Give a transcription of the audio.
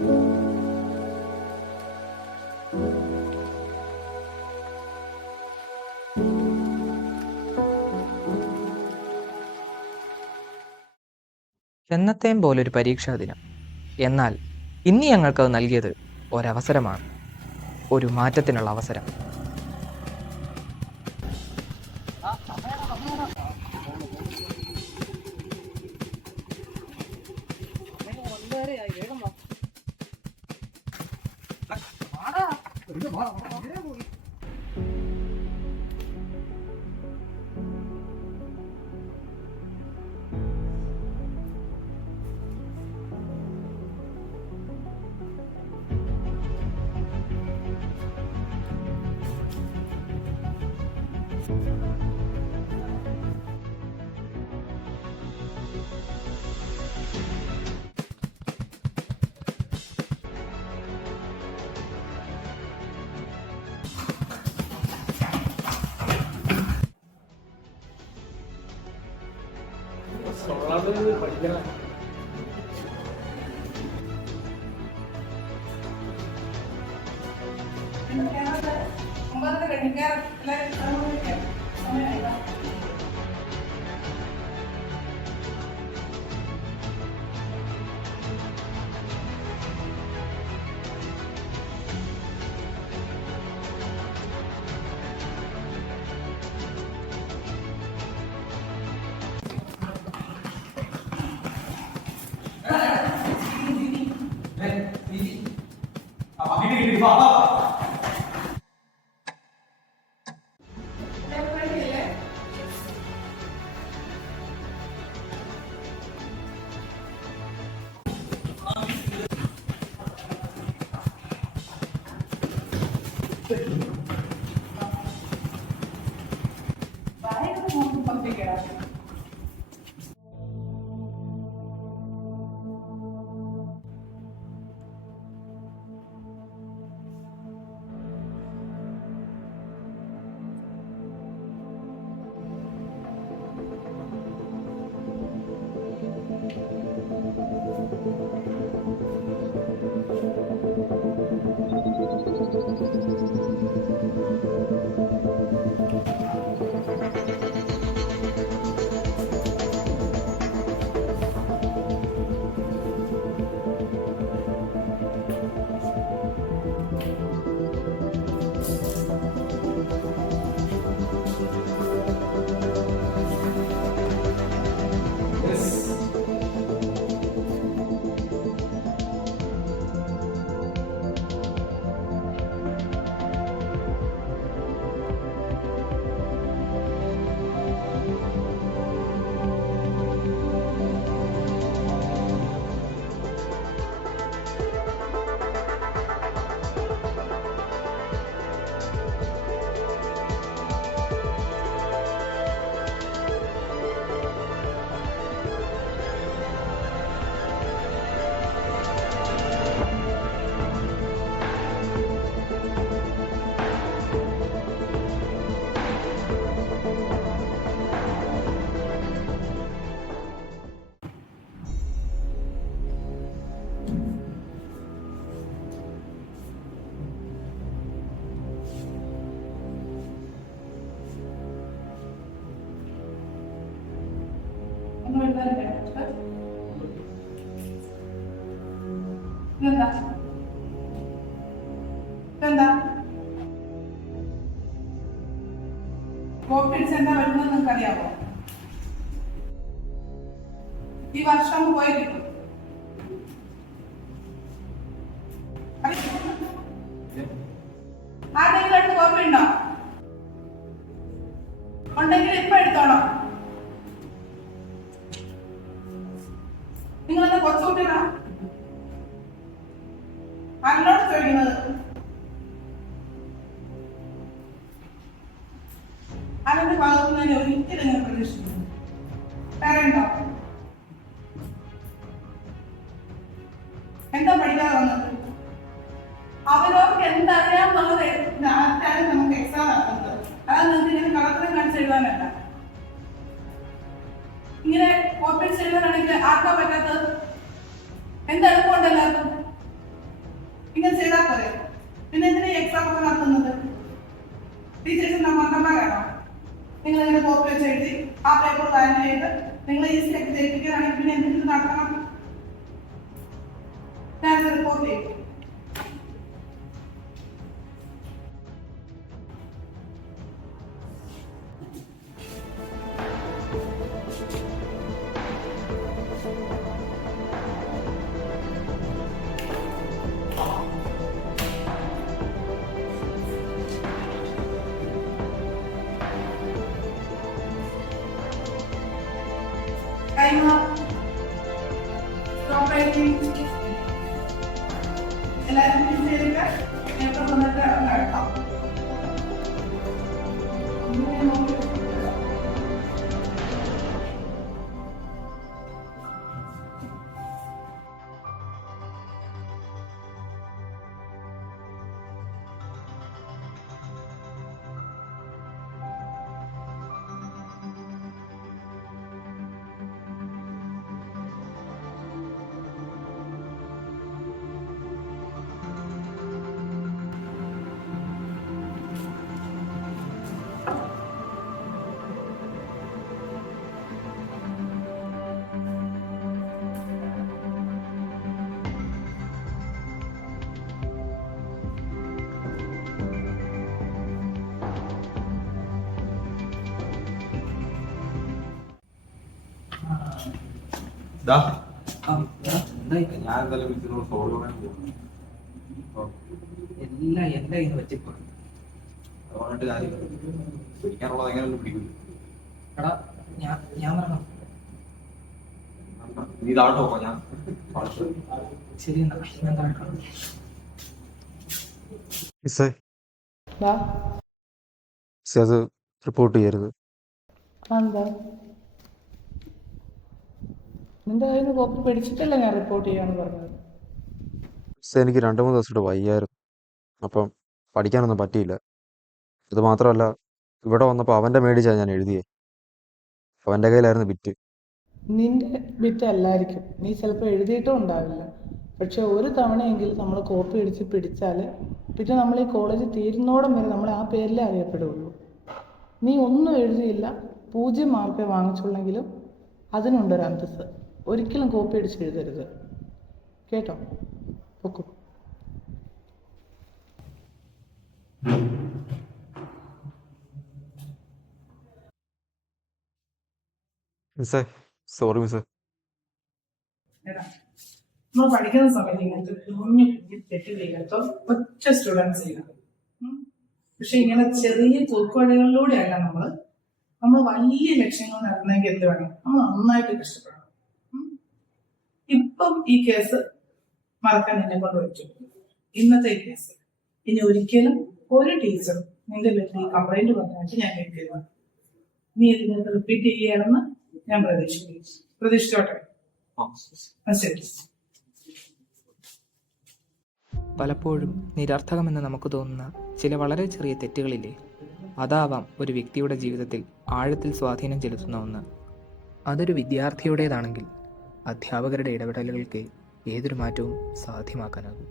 എന്നത്തെയും പോലൊരു പരീക്ഷാ ദിനം. എന്നാൽ ഇന്ന് ഞങ്ങൾക്കത് നൽകിയത് ഒരവസരമാണ്. ഒരു മാറ്റത്തിനുള്ള അവസരം. പഠിക്കണം. കോപ്പിഡ്സ് എന്താ വരുന്നത് നിങ്ങൾക്ക് അറിയാമോ? ഈ വർഷം പോയി കിട്ടും. ആരെങ്കിലും അടുത്ത് കോപ്പി ഉണ്ടോ? ഉണ്ടെങ്കിൽ ഇപ്പൊ എടുത്തോളാം. നിങ്ങളെന്താ കൊച്ചുകുട്ടികളാ? ആരോട് ചോദിക്കുന്നത്? അതിന്റെ ഭാഗത്ത് നിന്ന് ഒരിക്കലും ഞാൻ പ്രതീക്ഷിക്കുന്നു. വേറെ ഉണ്ടോ? എന്താ പഠിക്കാതെ വന്നത്? അവരവർക്ക് എന്തറിയാമെന്നുള്ളത് ആർക്കാണ് നമുക്ക് എക്സാം നടത്തുന്നത്. അത് നിങ്ങൾക്ക് ഇങ്ങനെ കളക്ടറെ കാണിച്ച് എഴുതാനല്ല. ഇങ്ങനെ കോപ്പീസ് എഴുതാനാണെങ്കിൽ ആർക്കാ പറ്റാത്തത്? എന്ത് എളുപ്പമുണ്ട് എല്ലാവർക്കും? ഇങ്ങനെ ചെയ്താൽ പോരെ. പിന്നെ എന്തിനാ എക്സാം ഒക്കെ നടത്തുന്നത്? ടീച്ചേഴ്സ് മണ്ടന്മാരാണോ? നിങ്ങൾ ഇങ്ങനെ കോപ്പി വെച്ച് എഴുതി ആ പേപ്പർ വാല്യൂ ചെയ്ത് നിങ്ങൾ ഈസിയാക്കി ജയിപ്പിക്കുകയാണെങ്കിൽ പിന്നെ എന്തെങ്കിലും നടത്തണം. ഞാൻ റിപ്പോർട്ട് ചെയ്യും. എല്ലാവരും ഫിനിഷ് ചെയ്തിട്ട് പേപ്പർ വന്നിട്ട് നടത്താം. ഞാൻ എന്തായാലും മിസ്സിനോട് സോറി പറയാൻ പോകുന്നു. എല്ലാം എൻ്റെ കയ്യിൽ നിന്ന് പറ്റിപ്പോയി. അതുകൊണ്ടിട്ട് കാര്യം പിടിക്കാനുള്ളത് എങ്ങനെയൊന്നും പിടിക്കില്ല. എടാ ഞാൻ പറഞ്ഞു നീ താഴോട്ട് പോകാം. ഞാൻ ശരി എന്നാ ഞാൻ താഴെ മിസ്സേ, മിസ്സേ അത് റിപ്പോർട്ട് ചെയ്യരുത്. എന്താ നിന്റെ കയ്യിൽ നിന്ന് കോപ്പി പിടിച്ചിട്ടല്ല ഞാൻ റിപ്പോർട്ട് ചെയ്യാന്ന് പറഞ്ഞത്. മിസ്സേ, എനിക്ക് 2-3 ദിവസമായിട്ട് വയ്യായിരുന്നു. അപ്പം പഠിക്കാനൊന്നും പറ്റിയില്ല. ഇത് മാത്രമല്ല, ഇവിടെ വന്നപ്പോൾ അവൻ്റെ മേടിച്ചാണ് ഞാൻ എഴുതിയേ. അവൻ്റെ കയ്യിലായിരുന്നു ബിറ്റ്. നിന്റെ ബിറ്റ് അല്ലായിരിക്കും, നീ ചിലപ്പോൾ എഴുതിയിട്ടും ഉണ്ടാവില്ല. പക്ഷെ ഒരു തവണയെങ്കിലും നമ്മൾ കോപ്പി അടിച്ച് പിടിച്ചാൽ പിന്നെ നമ്മൾ ഈ കോളേജ് തീരുന്നോടം വരെ നമ്മൾ ആ പേരിലേ അറിയപ്പെടുകയുള്ളൂ. നീ ഒന്നും എഴുതിയില്ല, 0 മാർക്കേ വാങ്ങിച്ചുള്ളെങ്കിലും അതിനുണ്ടൊരു അന്തസ്സ്. ഒരിക്കലും കോപ്പി അടിച്ച് എഴുതരുത് കേട്ടോ. പൊക്കോ. മിസ്സേ, സോറി മിസ്സേ. നമ്മൾ പഠിക്കുന്ന സമയത്ത് ഇങ്ങനത്തെ കുഞ്ഞു കുഞ്ഞു തെറ്റ് ചെയ്യാത്തോ ഒറ്റ സ്റ്റുഡൻസ് ചെയ്യണം. പക്ഷെ ഇങ്ങനെ ചെറിയ കുറുക്കുവഴികളിലൂടെയല്ല നമ്മൾ വലിയ ലക്ഷ്യങ്ങൾ നടന്നെങ്കിൽ എന്ത് വേണം, നമ്മൾ നന്നായിട്ട് കഷ്ടപ്പെടണം. ഇപ്പം ഈ കേസ് മറക്കാൻ എന്നെ കൊണ്ട് പറ്റും. ഇന്നത്തെ ഈ കേസ് ഇനി ഒരിക്കലും ഒരു ടീച്ചറും നിന്റെ വീട്ടിൽ ഈ കംപ്ലൈന്റ് പറഞ്ഞായിട്ട് ഞാൻ കേൾക്കരുത്. നീ ഇതിനകത്ത് റിപ്പീറ്റ് ചെയ്യുകയാണെന്ന് ഞാൻ പ്രതീക്ഷിച്ചോട്ടെ. ശരി. പലപ്പോഴും നിരർത്ഥകമെന്ന് നമുക്ക് തോന്നുന്ന ചില വളരെ ചെറിയ തെറ്റുകളില്ലേ, അതാവാം ഒരു വ്യക്തിയുടെ ജീവിതത്തിൽ ആഴത്തിൽ സ്വാധീനം ചെലുത്തുന്ന ഒന്ന്. അതൊരു വിദ്യാർത്ഥിയുടേതാണെങ്കിൽ അധ്യാപകരുടെ ഇടപെടലുകൾക്ക് ഏതൊരു മാറ്റവും സാധ്യമാക്കാനാകും.